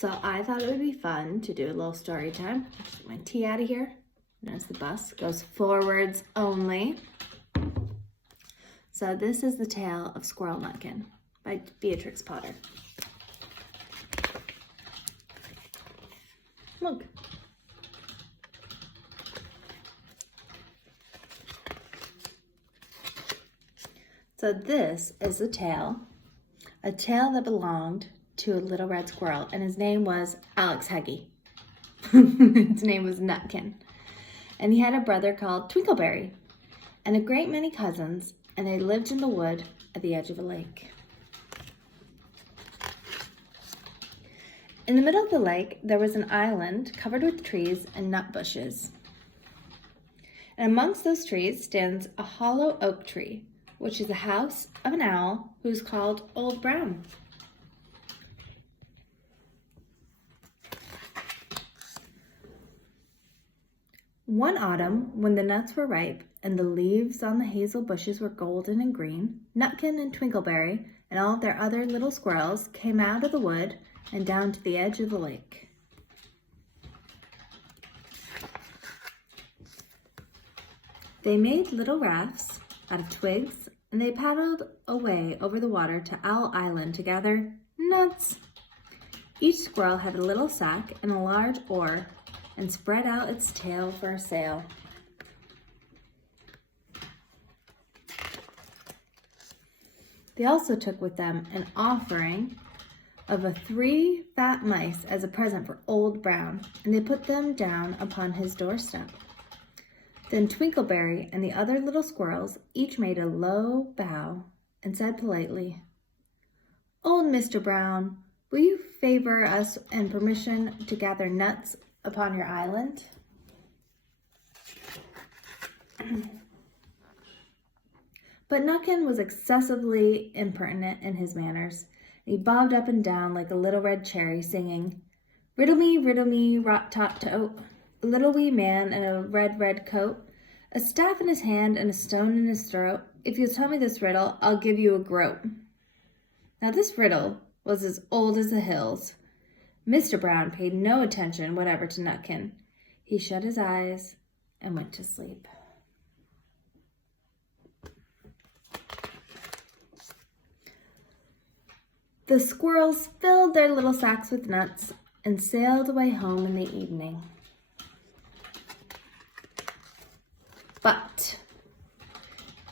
So I thought it would be fun to do a little story time. Get my tea out of here. Notice the bus goes forwards only. So this is the tale of Squirrel Nutkin by Beatrix Potter. Look. So this is a tale that belonged to a little red squirrel, and his name was Alex Heggie. His name was Nutkin. And he had a brother called Twinkleberry and a great many cousins, and they lived in the wood at the edge of a lake. In the middle of the lake, there was an island covered with trees and nut bushes. And amongst those trees stands a hollow oak tree, which is the house of an owl who's called Old Brown. One autumn, when the nuts were ripe and the leaves on the hazel bushes were golden and green, Nutkin and Twinkleberry and all of their other little squirrels came out of the wood and down to the edge of the lake. They made little rafts out of twigs, and they paddled away over the water to Owl Island to gather nuts. Each squirrel had a little sack and a large oar and spread out its tail for a sail. They also took with them an offering of 3 fat mice as a present for Old Brown, and they put them down upon his doorstep. Then Twinkleberry and the other little squirrels each made a low bow and said politely, "Old Mr. Brown, will you favor us and permission to gather nuts upon your island?" But Nutkin was excessively impertinent in his manners. He bobbed up and down like a little red cherry, singing, riddle me, rot-tot-tote, a little wee man in a red coat, a staff in his hand and a stone in his throat. If you'll tell me this riddle, I'll give you a groat. Now this riddle was as old as the hills. Mr. Brown paid no attention whatever to Nutkin. He shut his eyes and went to sleep. The squirrels filled their little sacks with nuts and sailed away home in the evening. But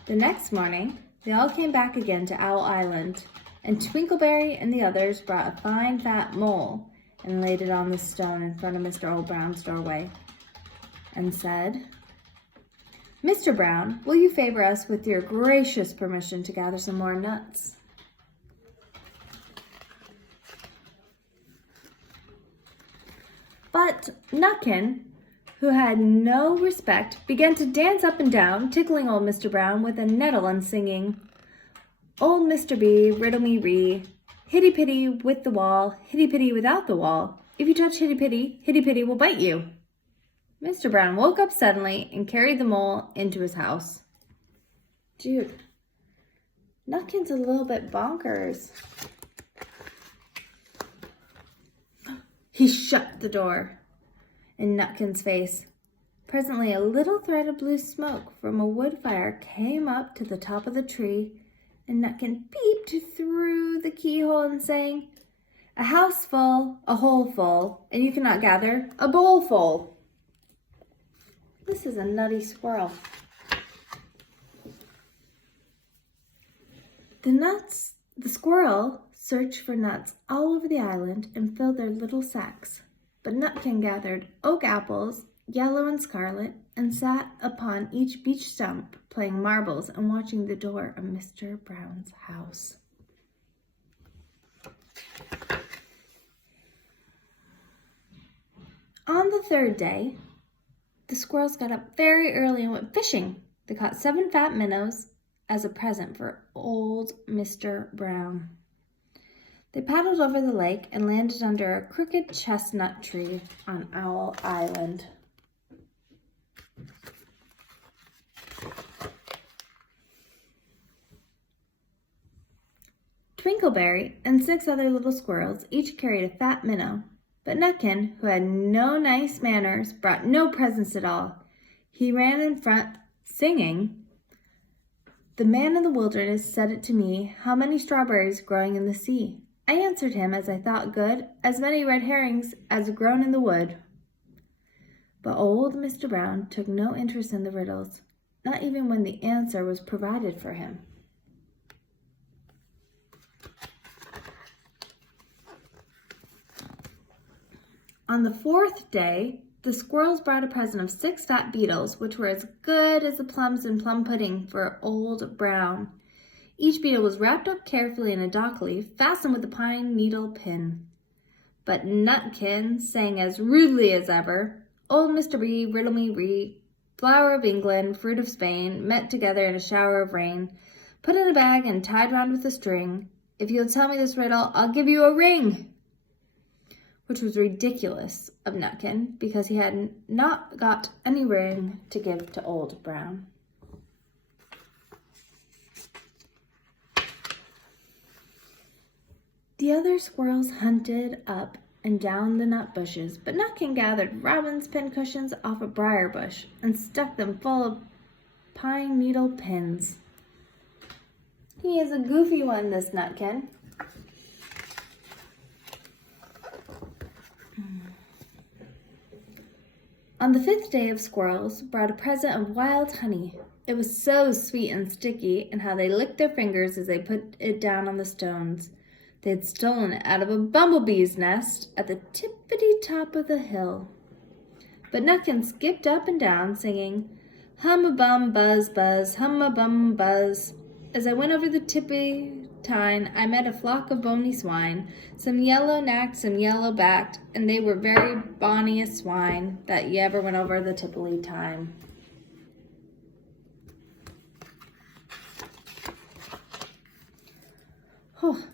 the next morning, they all came back again to Owl Island, and Twinkleberry and the others brought a fine fat mole and laid it on the stone in front of Mr. Old Brown's doorway and said, "Mr. Brown, will you favor us with your gracious permission to gather some more nuts?" But Nutkin, who had no respect, began to dance up and down, tickling old Mr. Brown with a nettle and singing, "Old Mr. B, riddle me ree, hitty-pitty with the wall, hitty-pitty without the wall. If you touch hitty-pitty will bite you." Mr. Brown woke up suddenly and carried the mole into his house. Dude, Nutkin's a little bit bonkers. He shut the door in Nutkin's face. Presently, a little thread of blue smoke from a wood fire came up to the top of the tree, and Nutkin peeped through the keyhole and sang, "A house full, a hole full, and you cannot gather a bowl full." This is a nutty squirrel. The squirrel searched for nuts all over the island and filled their little sacks. But Nutkin gathered oak apples, yellow and scarlet, and sat upon each beech stump playing marbles and watching the door of Mr. Brown's house. On the 3rd day, the squirrels got up very early and went fishing. They caught 7 fat minnows as a present for old Mr. Brown. They paddled over the lake and landed under a crooked chestnut tree on Owl Island. Twinkleberry and 6 other little squirrels each carried a fat minnow, But Nutkin, who had no nice manners, brought no presents at all. He ran in front, singing, "The man in the wilderness said it to me, how many strawberries growing in the sea? I answered him, as I thought good, as many red herrings as grown in the wood." But old Mr. Brown took no interest in the riddles, not even when the answer was provided for him. On the 4th day, the squirrels brought a present of 6 fat beetles, which were as good as the plums in plum pudding for Old Brown. Each beetle was wrapped up carefully in a dock leaf, fastened with a pine needle pin. But Nutkin sang as rudely as ever, "Old Mr. B, riddle me ree, flower of England, fruit of Spain, met together in a shower of rain, put in a bag and tied round with a string. If you'll tell me this riddle, I'll give you a ring." Which was ridiculous of Nutkin, because he had not got any ring to give to Old Brown. The other squirrels hunted up and down the nut bushes, but Nutkin gathered robin's pincushions off a briar bush and stuck them full of pine needle pins. He is a goofy one, this Nutkin. On the 5th day of squirrels brought a present of wild honey. It was so sweet and sticky, and how they licked their fingers as they put it down on the stones. They had stolen it out of a bumblebee's nest at the tippity-top of the hill. But Nutkin skipped up and down, singing, "Hum-a-bum, buzz, buzz, hum-a-bum, buzz. As I went over the tippy-tine, I met a flock of bony swine, some yellow-nacked, some yellow-backed, and they were very bonniest swine that you ever went over the tippity-tine." Oh,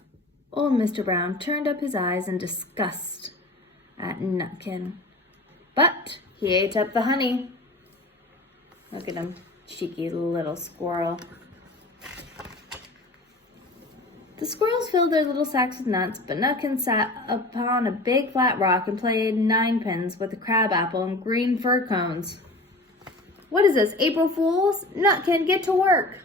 old Mr. Brown turned up his eyes in disgust at Nutkin. But he ate up the honey. Look at him, cheeky little squirrel. The squirrels filled their little sacks with nuts, but Nutkin sat upon a big flat rock and played ninepins with a crab apple and green fir cones. "What is this, April Fools? Nutkin, get to work!"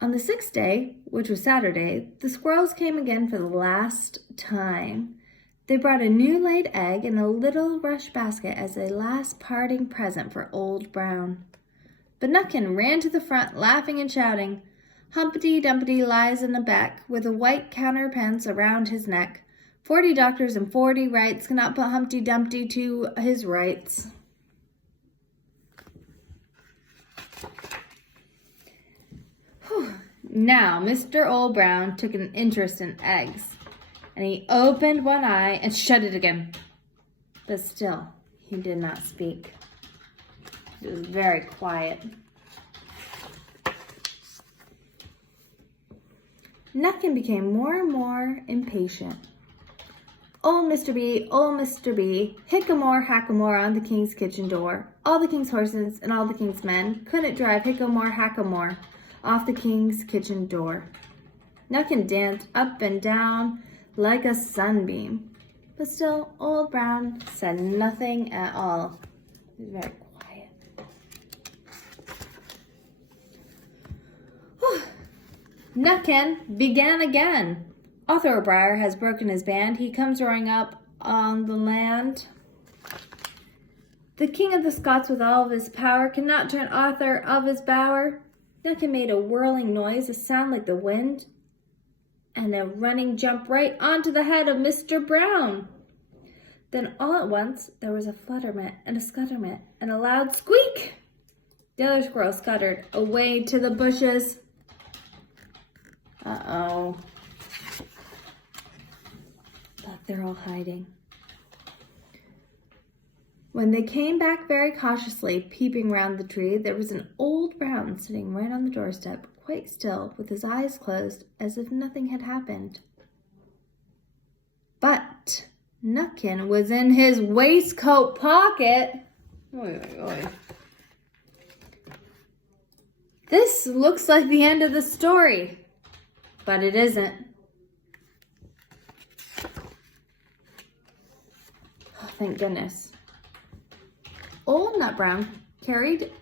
On the 6th day, which was Saturday, the squirrels came again for the last time. They brought a new laid egg in a little rush basket as a last parting present for Old Brown. But Nutkin ran to the front, laughing and shouting, "Humpty Dumpty lies in a beck, with a white counterpance around his neck. 40 doctors and 40 wrights cannot put Humpty Dumpty to his rights." Now Mr. Old Brown took an interest in eggs, and he opened one eye and shut it again. But still, he did not speak. It was very quiet. Nutkin became more and more impatient. "Old Mr. B, hickamore, hackamore on the king's kitchen door. All the king's horses and all the king's men couldn't drive hickamore, hackamore off the king's kitchen door." Nutkin danced up and down like a sunbeam, but still Old Brown said nothing at all. He was very quiet. Nutkin began again. "Arthur O'Briar has broken his band. He comes roaring up on the land. The king of the Scots with all of his power cannot turn Arthur of his bower." Nutkin made a whirling noise, a sound like the wind, and a running jump right onto the head of Mr. Brown. Then all at once there was a flutterment and a scutterment and a loud squeak. The other squirrel scuttered away to the bushes. Uh-oh. But they're all hiding. When they came back very cautiously, peeping round the tree, there was an Old Brown sitting right on the doorstep, quite still, with his eyes closed, as if nothing had happened. But Nutkin was in his waistcoat pocket. Oy, oy, oy. This looks like the end of the story. But it isn't. Oh, thank goodness. Old Brown carried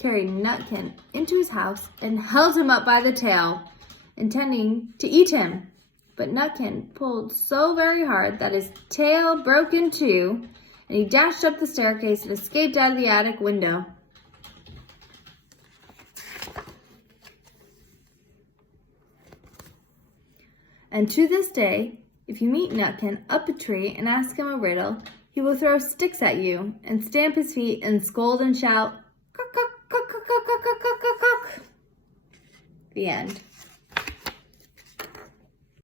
Nutkin into his house and held him up by the tail, intending to eat him. But Nutkin pulled so very hard that his tail broke in two, and he dashed up the staircase and escaped out of the attic window. And to this day, if you meet Nutkin up a tree and ask him a riddle, he will throw sticks at you and stamp his feet and scold and shout, "Cock, cock, cock, cock, cock, cock, cock, cock, cock." The end.